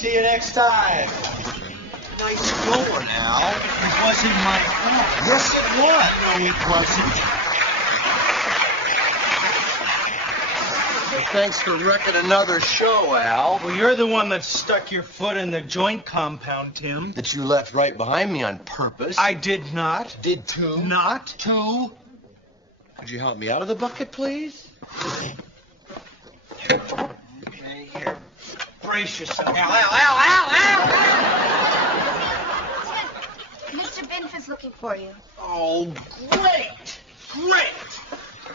See you next time. Nice going, Al. It wasn't my fault. Yes, it was. No, it wasn't. Well, thanks for wrecking another show, Al. Well, you're the one that stuck your foot in the joint compound, Tim. That you left right behind me on purpose. I did not. did too. Not. Two. Would you help me out of the bucket, please? Okay, here. Brace yourself. Ow. Mr. Binford's looking for you. Oh, great.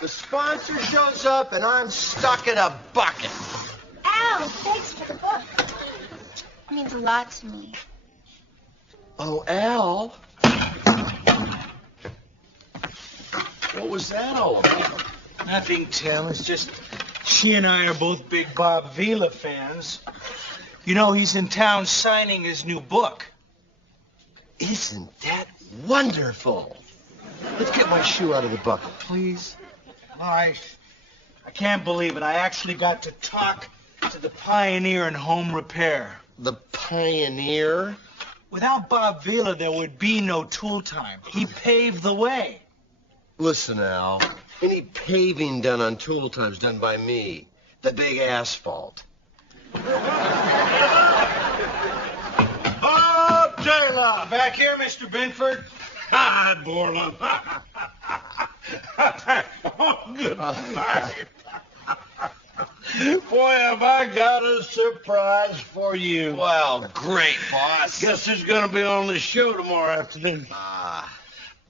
The sponsor shows up and I'm stuck in a bucket. Al, thanks for the book. It means a lot to me. Oh, Al. What was that all about? Nothing, Tim. It's just she and I are both big Bob Vila fans. You know, he's in town signing his new book. Isn't that wonderful? Let's get my shoe out of the bucket, please. I can't believe it. I actually got to talk to the pioneer in home repair. The pioneer? Without Bob Vila, there would be no Tool Time. He paved the way. Listen, Al. Any paving done on Tool Time's done by me. The big asphalt. Oh, Taylor! Back here, Mr. Binford. Hi, Borland. Oh, good night. Boy, have I got a surprise for you. Well, great, boss. Guess who's going to be on the show tomorrow afternoon?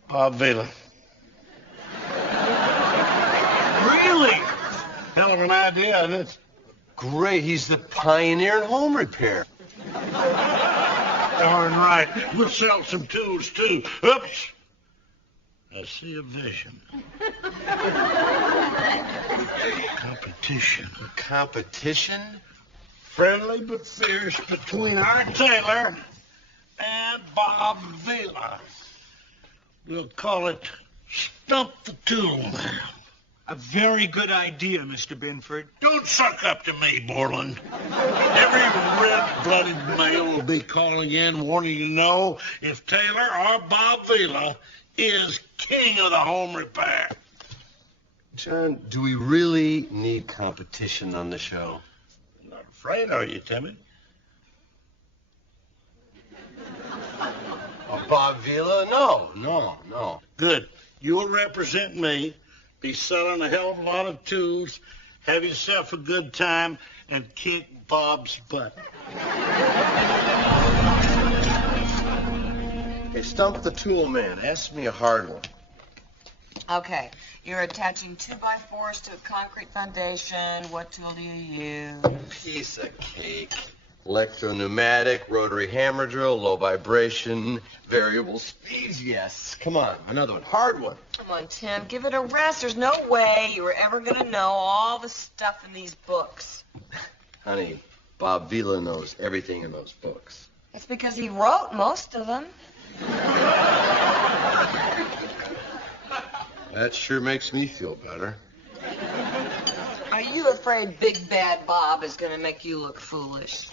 Bob Vila. Really? Hell of an idea, isn't it? Great. He's the pioneer in home repair. Darn right. We'll sell some tools, too. Oops. I see a vision. Competition. Competition? Friendly but fierce between Art Taylor and Bob Vila. We'll call it Stump the Tool Man. A very good idea, Mr. Binford. Don't suck up to me, Borland. Every red-blooded male will be calling in wanting to know if Taylor or Bob Vila is king of the home repair. John, do we really need competition on the show? Not afraid, are you, Timmy? Bob Vila? No. Good. You'll represent me, be selling a hell of a lot of tools, have yourself a good time, and kick Bob's butt. Hey, Stump the Tool Man. Ask me a hard one. Okay, you're attaching 2x4s to a concrete foundation. What tool do you use? Piece of cake. Electro-pneumatic, rotary hammer drill, low vibration, variable speeds, yes. Come on, another one. Hard one. Come on, Tim, give it a rest. There's no way you were ever going to know all the stuff in these books. Honey, Bob Vila knows everything in those books. It's because he wrote most of them. That sure makes me feel better. Are you afraid Big Bad Bob is going to make you look foolish?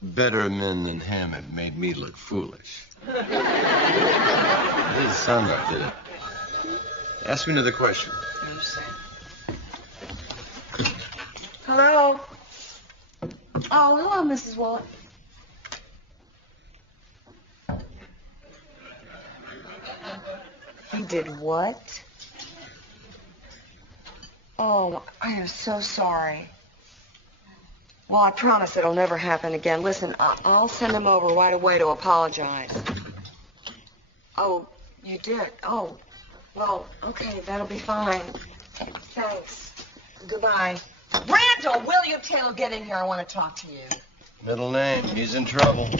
Better men than him have made me look foolish. It didn't sound like it. Ask me another question. Hello? Oh, hello, Mrs. Waller. You did what? Oh, I am so sorry. Well, I promise it'll never happen again. Listen, I'll send him over right away to apologize. Oh, you did? Oh, well, okay, that'll be fine. Thanks. Goodbye. Randall, will you, Taylor, get in here? I want to talk to you. Middle name, he's in trouble.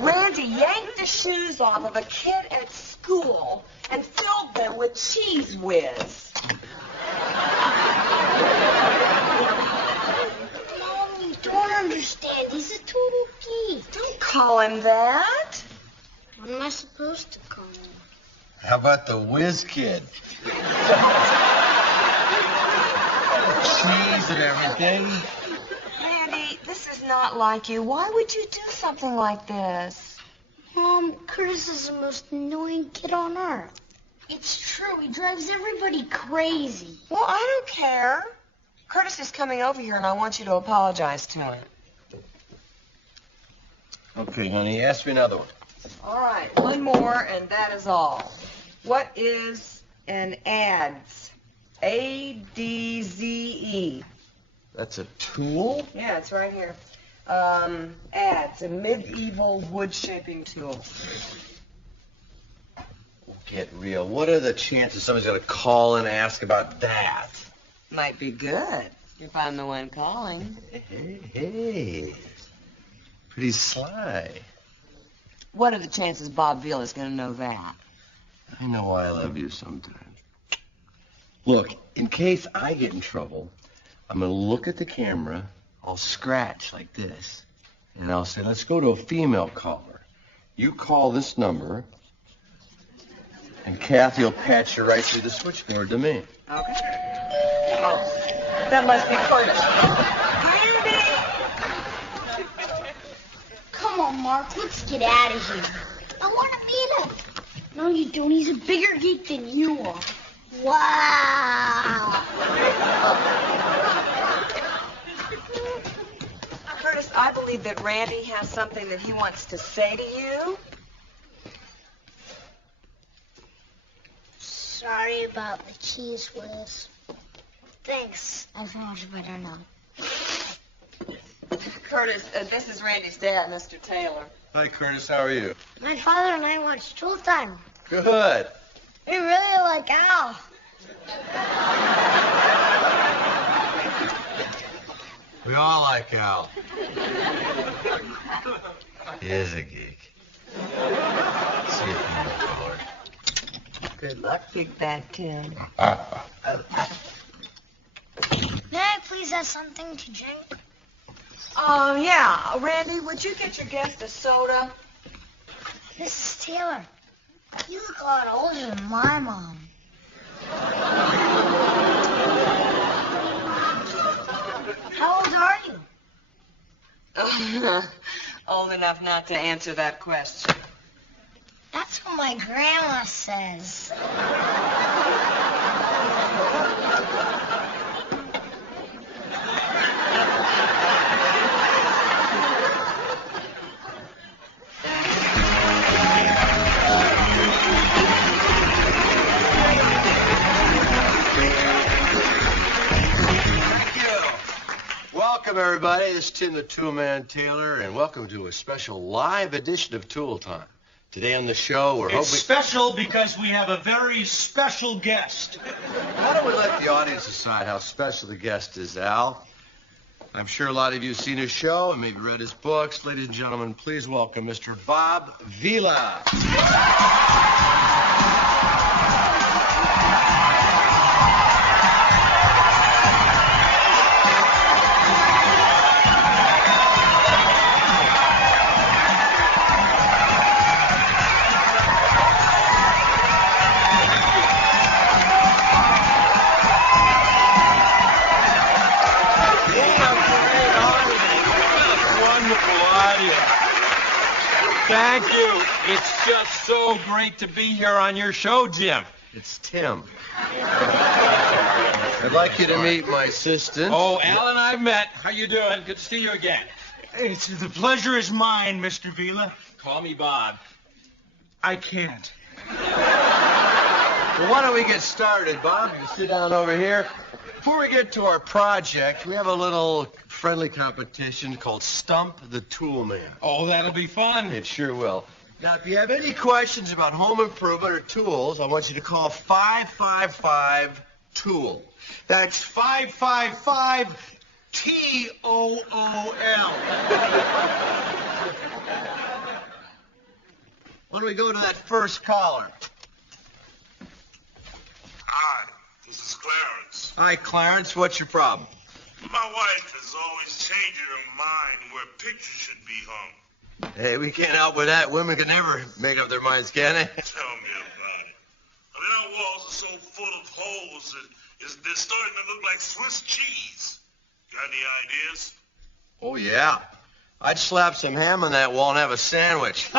Randy yanked the shoes off of a kid at school and filled them with Cheese Whiz. Mom, you don't understand. He's a total geek. Don't call him that. What am I supposed to call him? How about the Whiz Kid? Cheese and everything. Randy, not like you. Why would you do something like this? Mom, Curtis is the most annoying kid on earth. It's true. He drives everybody crazy. Well, I don't care. Curtis is coming over here, and I want you to apologize to him. Okay, honey, ask me another one. All right, one more, and that is all. What is an ADZE? ADZE. That's a tool? Yeah, it's right here. It's a medieval wood shaping tool. Get real. What are the chances somebody's going to call and ask about that? Might be good if I'm the one calling. Hey. Pretty sly. What are the chances Bob Vila's going to know that? I know why I love you sometimes. Look, in case I get in trouble, I'm going to look at the camera, I'll scratch like this, and I'll say, let's go to a female caller. You call this number, and Kathy will patch you right through the switchboard to me. Okay. Oh, that must be Curtis. Come on, Mark. Let's get out of here. I want to meet him. No, you don't. He's a bigger geek than you are. Wow. Curtis, I believe that Randy has something that he wants to say to you. Sorry about the cheese whiz. Thanks. I feel much better now. Curtis, this is Randy's dad, Mr. Taylor. Hi, Curtis. How are you? My father and I watched Tool Time. Good. We really like Al. We all like Al. He is a geek. See if you know caller. Good luck, Big Bad Tim. May I please have something to drink? Yeah. Randy, would you get your guest a soda? Mrs. Taylor, you look a lot older than my mom. How old are you? Old enough not to answer that question. That's what my grandma says. Welcome, everybody. This is Tim the Toolman Taylor, and welcome to a special live edition of Tool Time. Today on the show, we're hoping... It's special because we have a very special guest. Why don't we let the audience decide how special the guest is, Al? I'm sure a lot of you have seen his show and maybe read his books. Ladies and gentlemen, please welcome Mr. Bob Vila. Thank you. It's just so great to be here on your show, Jim. It's Tim. I'd like you to meet my assistant. Oh, Al and I've met. How you doing? Good to see you again. The pleasure is mine, Mr. Vila. Call me Bob. I can't. Well, why don't we get started, Bob? You sit down over here. Before we get to our project, we have a little friendly competition called Stump the Toolman. Oh, that'll be fun. It sure will. Now, if you have any questions about home improvement or tools, I want you to call 555-TOOL. That's 555-TOOL. Why don't we go to that first caller? Hi, this is Clarence. Hi, Clarence. What's your problem? My wife is always changing her mind where pictures should be hung. Hey, we can't help with that. Women can never make up their minds, can they? Tell me about it. I mean, our walls are so full of holes that they're starting to look like Swiss cheese. Got any ideas? Oh, yeah. I'd slap some ham on that wall and have a sandwich.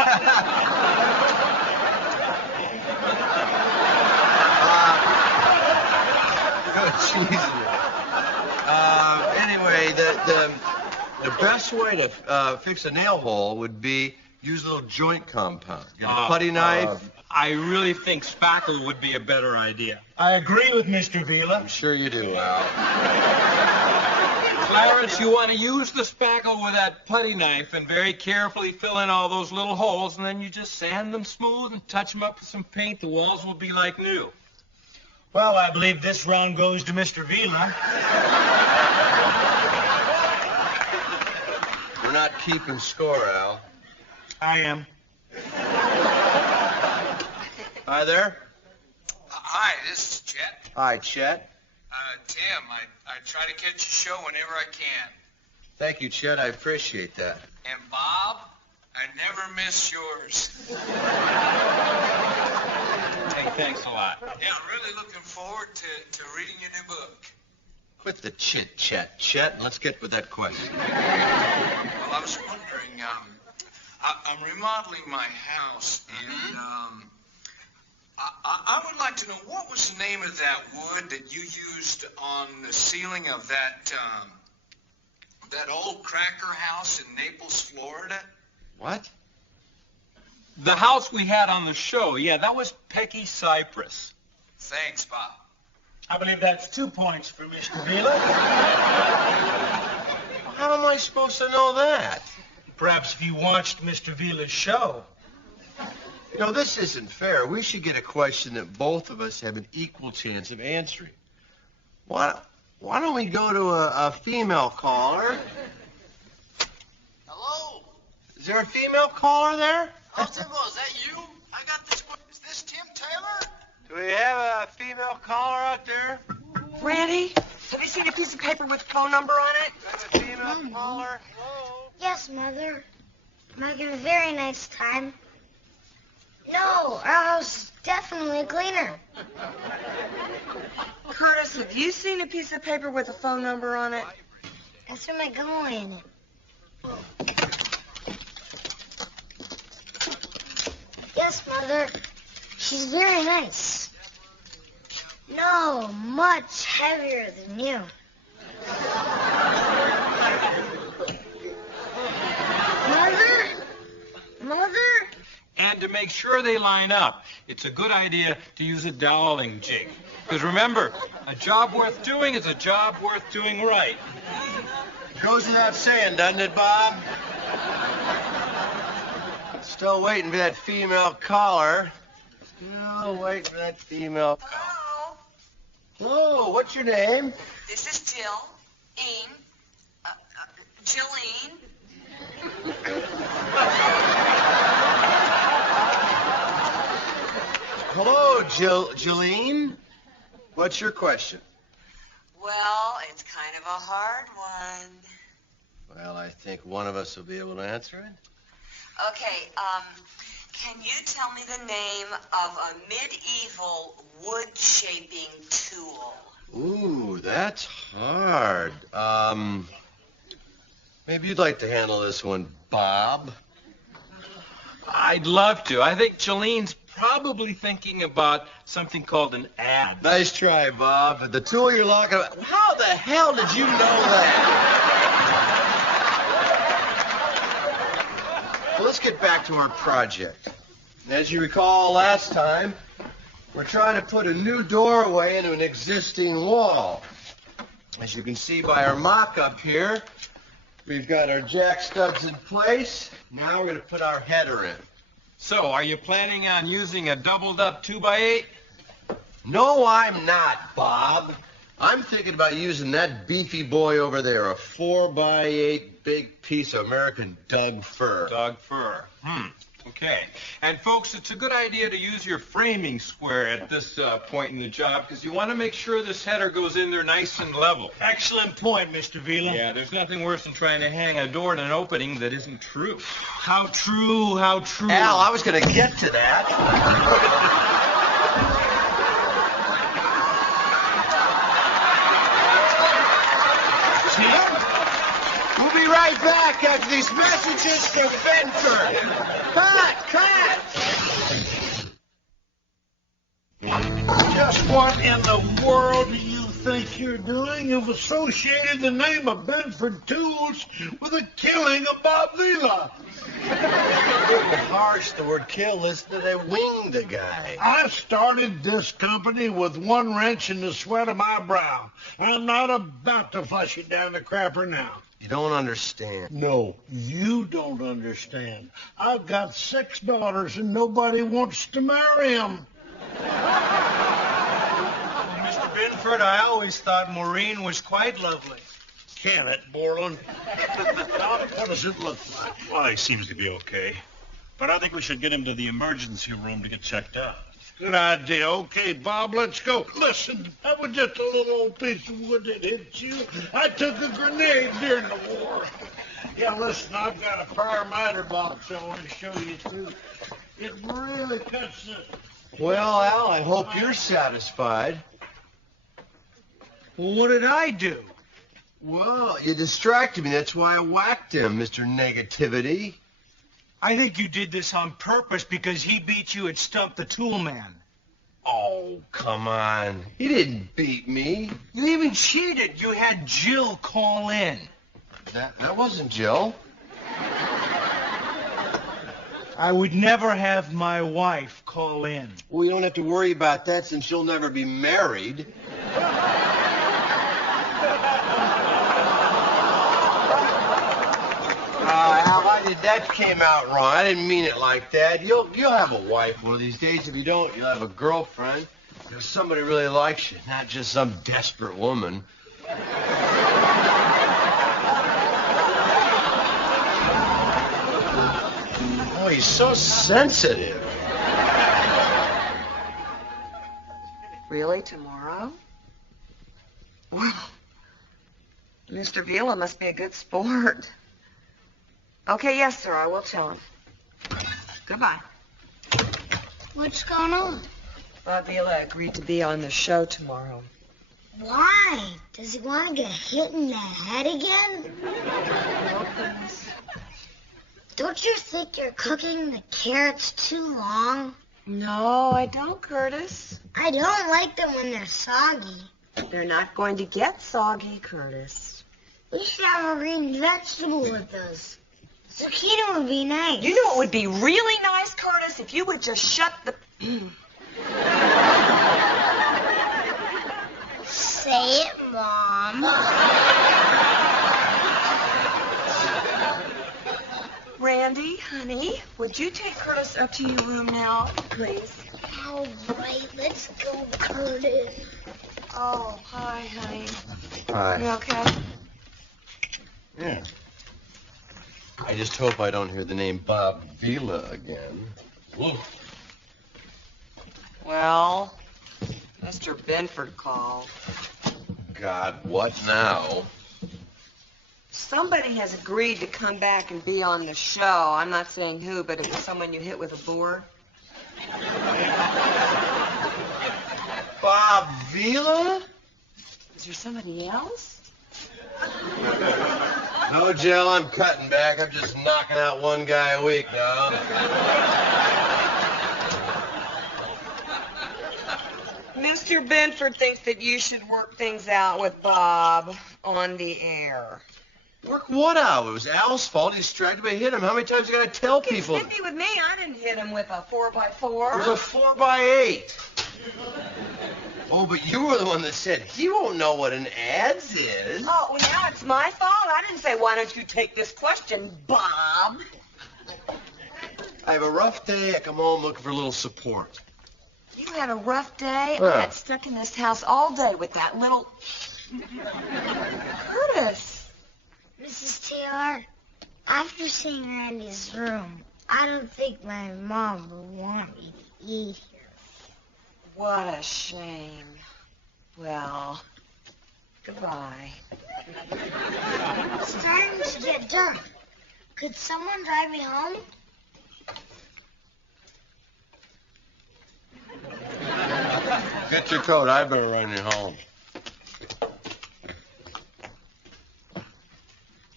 Anyway, the best way to fix a nail hole would be use a little joint compound. Get a putty knife. I really think spackle would be a better idea. I agree with Mr. Vila. I'm sure you do, Al. Clarence, you want to use the spackle with that putty knife and very carefully fill in all those little holes, and then you just sand them smooth and touch them up with some paint. The walls will be like new. Well, I believe this round goes to Mr. Vila. We're not keeping score, Al. I am. Hi there. Hi, this is Chet. Hi, Chet. Tim, I try to catch a show whenever I can. Thank you, Chet. I appreciate that. And Bob, I never miss yours. Hey, thanks a lot. Yeah, I'm really looking forward to reading your new book. Quit the chit-chat, Chet, and let's get with that question. Well, I was wondering, I'm remodeling my house, and I would like to know, what was the name of that wood that you used on the ceiling of that old cracker house in Naples, Florida? What? The house we had on the show, yeah, that was Pecky Cypress. Thanks, Bob. I believe that's 2 points for Mr. Vila. How am I supposed to know that? Perhaps if you watched Mr. Vila's show. You know, this isn't fair. We should get a question that both of us have an equal chance of answering. Why don't we go to a female caller? Hello? Is there a female caller there? Oh, is that you? I got this one. Is this Tim Taylor? Do we have a female caller out there? Randy, have you seen a piece of paper with a phone number on it? Is that a female caller? Hello? Yes, Mother. I'm having a very nice time. No, our house is definitely cleaner. Curtis, have you seen a piece of paper with a phone number on it? That's where my going. Yes, Mother. She's very nice. No, much heavier than you. Mother? And to make sure they line up, it's a good idea to use a doweling jig. Because remember, a job worth doing is a job worth doing right. Goes without saying, doesn't it, Bob? Still waiting for that female caller. Still waiting for that female caller. Hello, Hello, what's your name? this is Jill. Jilleen. Hello, Jolene. What's your question? Well, it's kind of a hard one. Well, I think one of us will be able to answer it. Okay, can you tell me the name of a medieval wood-shaping tool? Ooh, that's hard. Maybe you'd like to handle this one, Bob. I'd love to. I think Jolene's probably thinking about something called an ad. Nice try, Bob. But the tool you're locking up, how the hell did you know that? Well, let's get back to our project. As you recall last time, we're trying to put a new doorway into an existing wall. As you can see by our mock-up here, we've got our jack studs in place. Now we're going to put our header in. So, are you planning on using a doubled-up 2x8? No, I'm not, Bob. I'm thinking about using that beefy boy over there, a 4x8 big piece of American Doug fir. Dog fur. Okay. And folks, it's a good idea to use your framing square at this point in the job because you want to make sure this header goes in there nice and level. Excellent point, Mr. Vila. Yeah, there's nothing worse than trying to hang a door in an opening that isn't true. How true, how true. Al, I was going to get to that. We'll be right right back after these messages from Benford. Cut! Just what in the world do you think you're doing? You've associated the name of Benford Tools with the killing of Bob Vila. Harsh, the word kill is that they winged the guy. I started this company with one wrench in the sweat of my brow. I'm not about to flush it down the crapper now. You don't understand. No, you don't understand. I've got 6 daughters and nobody wants to marry them. Mr. Binford, I always thought Maureen was quite lovely. Can it, Borland? What does it look like? Well, he seems to be okay. But I think we should get him to the emergency room to get checked out. Good idea. Okay, Bob, let's go. Listen, that was just a little old piece of wood that hit you. I took a grenade during the war. Yeah, listen, I've got a pyrometer box I want to show you, too. It really cuts the... Well, Al, I hope you're satisfied. Well, what did I do? Well, you distracted me. That's why I whacked him, Mr. Negativity. I think you did this on purpose because he beat you at Stump the Tool Man. Oh, come on. He didn't beat me. You even cheated. You had Jill call in. That wasn't Jill. I would never have my wife call in. Well, you don't have to worry about that since she'll never be married. Al, that came out wrong. I didn't mean it like that. You'll have a wife one of these days. If you don't, you'll have a girlfriend. If somebody really likes you, not just some desperate woman. Oh, he's so sensitive. Really, tomorrow? Well, Mr. Vila must be a good sport. Okay, yes, sir, I will tell him. Goodbye. What's going on? Bob Vila agreed to be on the show tomorrow. Why? Does he want to get hit in the head again? Don't you think you're cooking the carrots too long? No, I don't, Curtis. I don't like them when they're soggy. They're not going to get soggy, Curtis. We should have a green vegetable with us. Zucchini would be nice. You know it would be really nice, Curtis, if you would just shut the... Say it, Mom. Randy, honey, would you take Curtis up to your room now, please? All right, let's go, Curtis. Oh, hi, honey. Hi. You okay? Yeah. I just hope I don't hear the name Bob Vila again. Whoa. Well, Mr. Binford called. God, what now? Somebody has agreed to come back and be on the show. I'm not saying who, but it's someone you hit with a board. Bob Vila? Is there somebody else? No, Jill, I'm cutting back. I'm just knocking out one guy a week now. Mr. Binford thinks that you should work things out with Bob on the air. Work what out? It was Al's fault. He distracted me. Hit him. How many times you gotta tell Get people? snippy with me. I didn't hit him with a 4x4. It was a 4x8. Oh, but you were the one that said he won't know what an ads is. Oh, well, now it's my fault. I didn't say, why don't you take this question, Bob? I have a rough day. I come home looking for a little support. You had a rough day. Yeah. I got stuck in this house all day with that little... Curtis. Mrs. Taylor, after seeing Randy's room, I don't think my mom would want me to eat here. What a shame. Well, goodbye. It's starting to get dark. Could someone drive me home? Get your coat. I better run you home.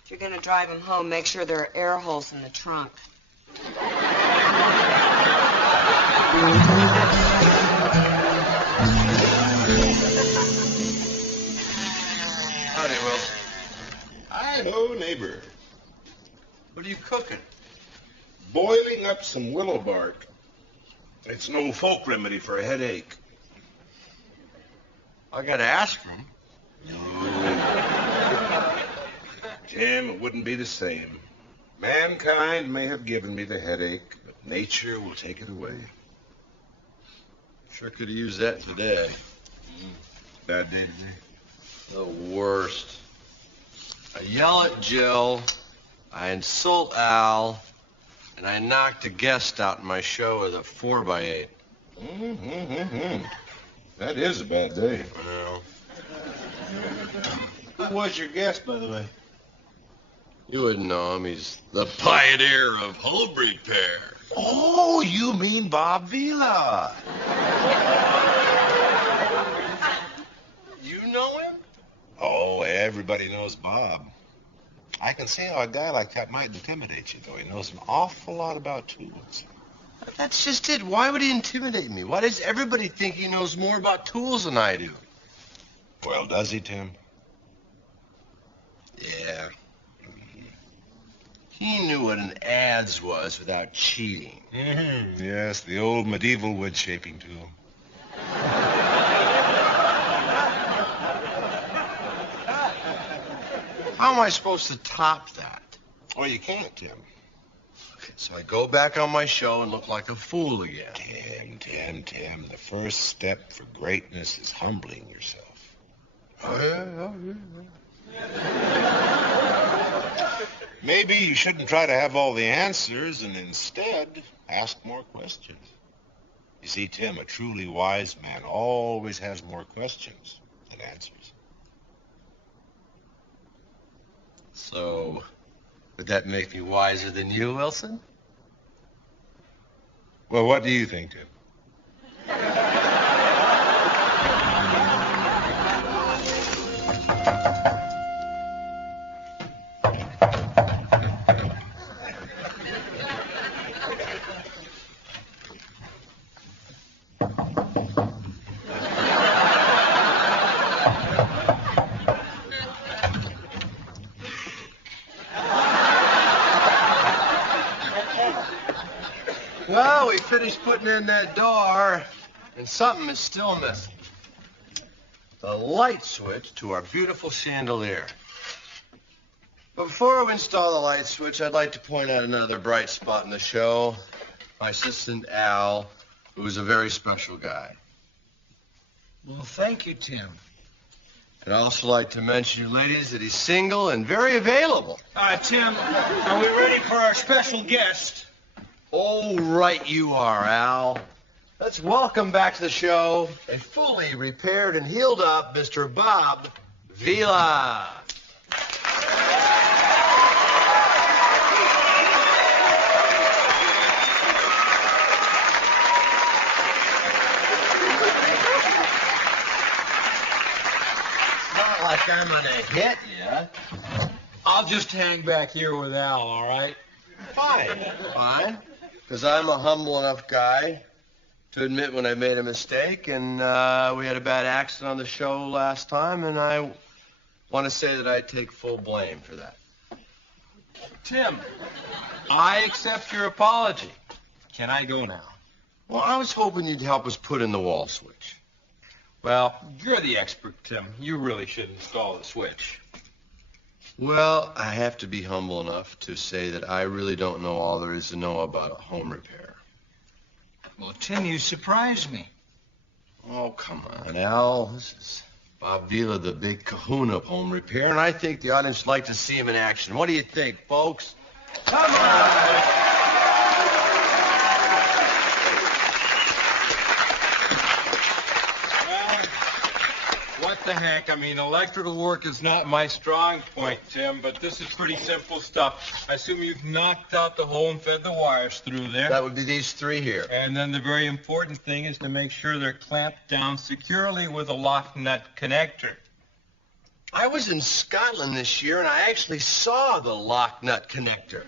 If you're going to drive him home, make sure there are air holes in the trunk. Howdy, Wilson. Hi-ho, neighbor. What are you cooking? Boiling up some willow bark. It's an old folk remedy for a headache. I got aspirin. Jim, it wouldn't be the same. Mankind may have given me the headache, but nature will take it away. Sure could have used that today. Bad day today. The worst. I yell at Jill, I insult Al, and I knocked a guest out in my show with a 4x8. That is a bad day. Well, Who was your guest, by the way? you wouldn't know him. He's the pioneer of home repair. Oh, you mean Bob Vila. You know him? Oh, everybody knows Bob. I can see how a guy like that might intimidate you, though. He knows an awful lot about tools. That's just it. Why would he intimidate me? Why does everybody think he knows more about tools than I do? Well, does he, Tim? Yeah. He knew what an adze was without cheating. Mm-hmm. Yes, the old medieval wood shaping tool. How am I supposed to top that? Oh, you can't, Tim. Okay, so I go back on my show and look like a fool again. Tim. The first step for greatness is humbling yourself. Oh, yeah. Maybe you shouldn't try to have all the answers and instead ask more questions. You see, Tim, a truly wise man always has more questions than answers. So, would that make me wiser than you, Wilson? Well, what do you think, Tim? Well, we finished putting in that door, and something is still missing. The light switch to our beautiful chandelier. But before we install the light switch, I'd like to point out another bright spot in the show. My assistant, Al, who's a very special guy. Well, thank you, Tim. I'd also like to mention, you ladies, that he's single and very available. Tim, are we ready for our special guest? Oh, right you are, Al. Let's welcome back to the show a fully repaired and healed up Mr. Bob Vila. Not like I'm gonna hit you. I'll just hang back here with Al, all right? Fine. Because I'm a humble enough guy to admit when I made a mistake, and we had a bad accident on the show last time, and I want to say that I take full blame for that. Tim, I accept your apology. Can I go now? Well, I was hoping you'd help us put in the wall switch. Well, you're the expert, Tim. You really should install the switch. Well, I have to be humble enough to say that I really don't know all there is to know about a home repair. Well, Tim, you surprised me. Oh, come on, Al. This is Bob Vila, the big kahuna of home repair, and I think the audience would like to see him in action. What do you think, folks? Come on! What the heck? I mean, electrical work is not my strong point, Tim, but this is pretty simple stuff. I assume you've knocked out the hole and fed the wires through there. That would be these three here. And then the very important thing is to make sure they're clamped down securely with a lock nut connector. I was in Scotland this year, and I actually saw the lock nut connector.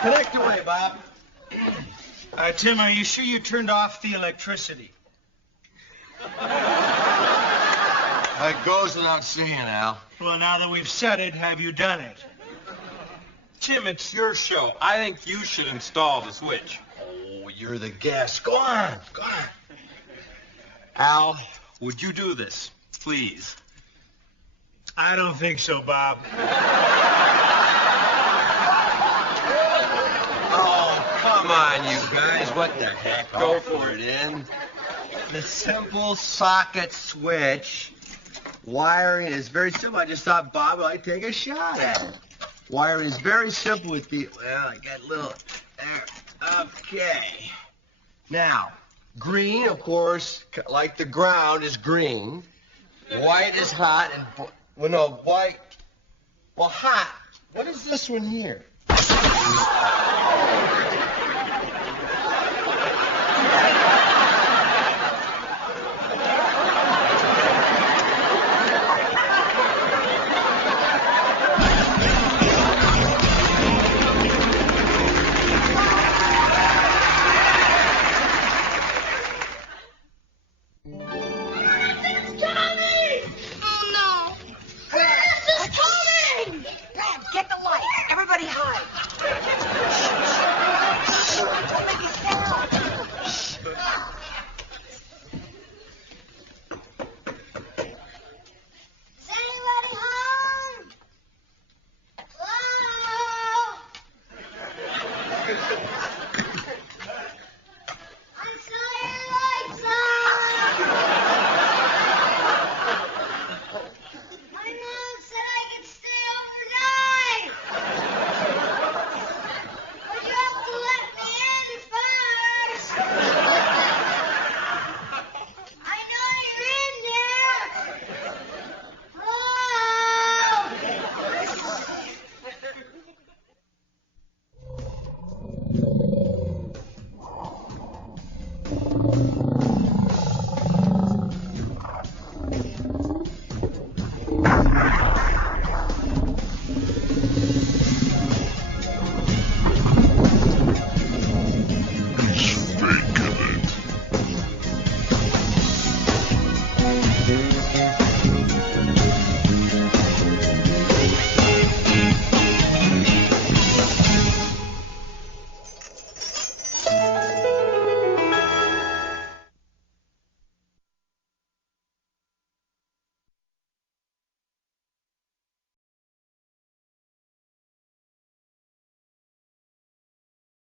Connect away, Bob. Tim, are you sure you turned off the electricity? That goes without saying, Al. Well, now that we've said it, have you done it? Tim, it's your show. I think you should install the switch. Oh, you're the guest. Go on. Go on. Al, would you do this, please? I don't think so, Bob. Oh, come on, you guys. What the heck? Go I'll for put it. in. The simple socket switch wiring is very simple. I just thought Bob would like to take a shot at it. Wiring is very simple with the... Well, I got a little... There. Okay. Now, green, of course, like the ground, is green. White is hot and... Well, no, white... Well, hot. What is this one here?